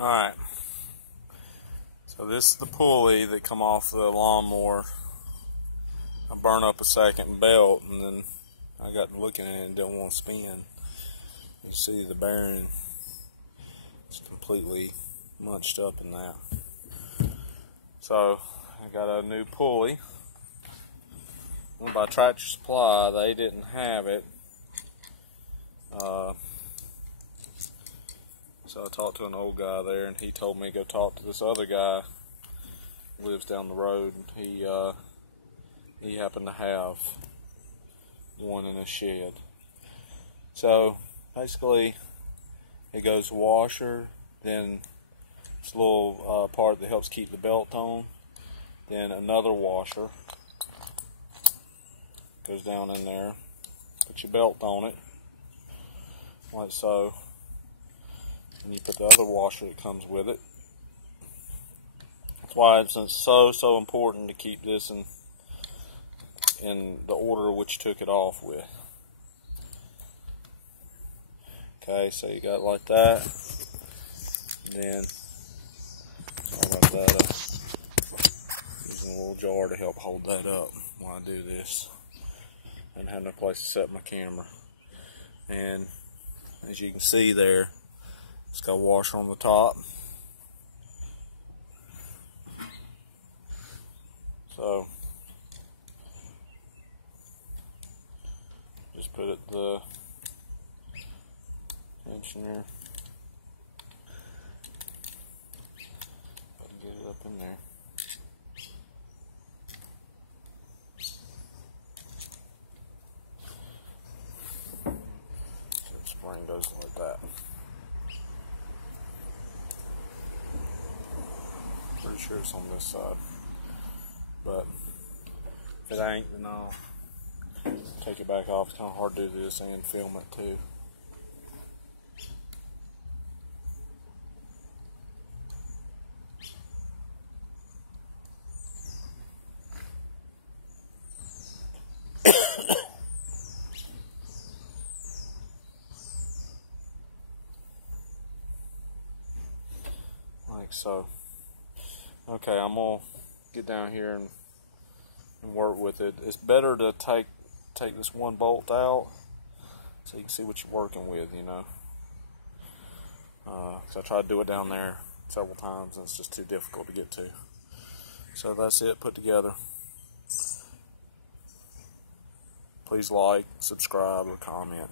Alright, so this is the pulley that come off the lawnmower. I burn up a second belt and then I got looking at it and didn't want to spin. You see the bearing is completely munched up in that. So I got a new pulley. By Tractor Supply, they didn't have it. So I talked to an old guy there, and he told me to go talk to this other guy who lives down the road. He happened to have one in a shed. So basically, it goes washer, then this little part that helps keep the belt on, then another washer goes down in there. Put your belt on it, like so. And you put the other washer that comes with it. That's why it's so important to keep this in the order which you took it off with. Okay, so you got it like that. And then I'll wrap that up. Using a little jar to help hold that up while I do this. I didn't have no place to set my camera. And as you can see there, it's got a washer on the top. So just put the tensioner, get it up in there. So the spring goes like that. Pretty sure it's on this side, but if it ain't, then I'll take it back off. It's kind of hard to do this and film it too. Like so. Okay, I'm gonna get down here and work with it. It's better to take this one bolt out so you can see what you're working with, you know. Because I tried to do it down there several times and it's just too difficult to get to. So that's it put together. Please like, subscribe, or comment.